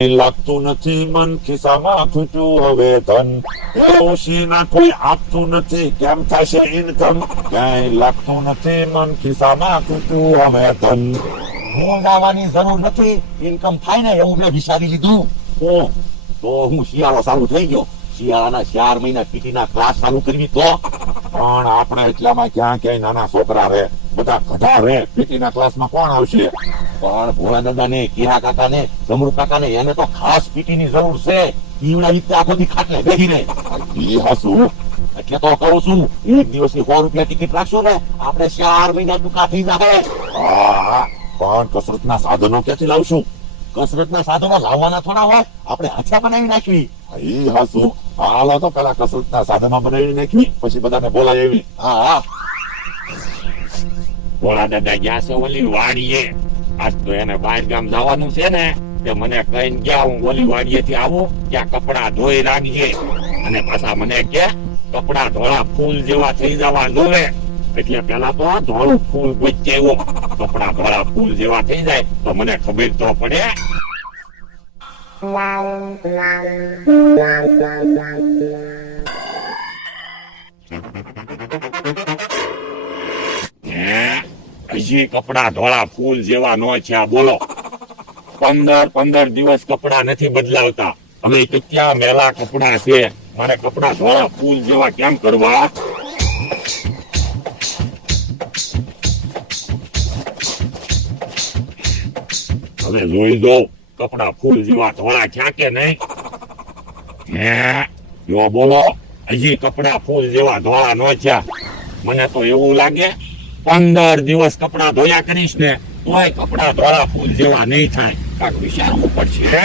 લાગતું નથી મન ખિસ્સામાં ખૂટ્યું હવે ધન ઓશીના કોઈ આપતું નથી કેમ થશે ઇન્કમ ક્યાંય લાગતું નથી મન ખિસ્સામાં ખૂટ્યું હવે ધન હું ગાવાની જરૂર નથી, ઇન્કમ થાય ને એવું મેં વિચારી લીધું. તો હું શિયાળો ચાલુ થઈ ગયો, શિયાળાના 4 મહિના પીટીના ક્લાસ ચાલુ કરવી તો. પણ આપણે એટલામાં ક્યાં ક્યાંય નાના છોકરા રહે, બધા ગધા રહે, પીટીના ક્લાસમાં કોણ આવશે? પણ ભોળા દાદા ને, કિરા કાકા ને, જમરૂ કાકા ને એને તો ખાસ પીટી ની જરૂર છે. ઈવડા રીતે આખો દી ખાટલે બેહી રહે. ઈ હાસુ એટલે તો કહું છું, એક દિવસની 100 રૂપિયા ટિકિટ રાખશો ને, આપણે 4 મહિના ટૂંકા થઈ જાય. હા, પણ કસરતના સાધનો ક્યાંથી લાવશું? કસરતના સાધનો લાવવાના થોડા હોય, આપણે હાથા બનાવી નાખવી. ઈ હાસુ હાલો તો પેલા કસરતના સાધનો બનાવી નાખી, પછી બધાને બોલાવી. હા, ભોળા દાદા ગયા છે ઓલી વાડીએ. આજ તો એને બહાર ગામ જવાનું છે ને, તે મને કહીને ગયા હું ઓલી વાડીએથી આવું ત્યાં કપડા ધોઈ રાખજે. અને પાછા મને કે કપડા ધોળા ફૂલ જેવા થઈ જવા જોવે. એટલે પેલા તો આ ધોળું ફૂલ ગોચે આવ્યો, કપડા ધોળા ફૂલ જેવા થઈ જાય તો મને ખબર તો પડે. હજી કપડા ધોળા ફૂલ જેવા નો છે બોલો. 15 દિવસ કપડા નથી બદલાવતા. હવે કેટલા મેલા કપડા છે, મારે કપડા ધોળા ફૂલ જેવા કેમ કરવા? હવે જોઈ દો કપડા ફૂલ જેવા ધોળા છે કે નહીં. જો બોલો, હજી કપડા ફૂલ જેવા ધોળા નો છે. મને તો એવું લાગે 15 દિવસ કપડા ધોયા કરીશ ને તોય કપડા ધોળા ફૂલ જેવા નહીં થાય. કાંઈક વિચારવું પડશે.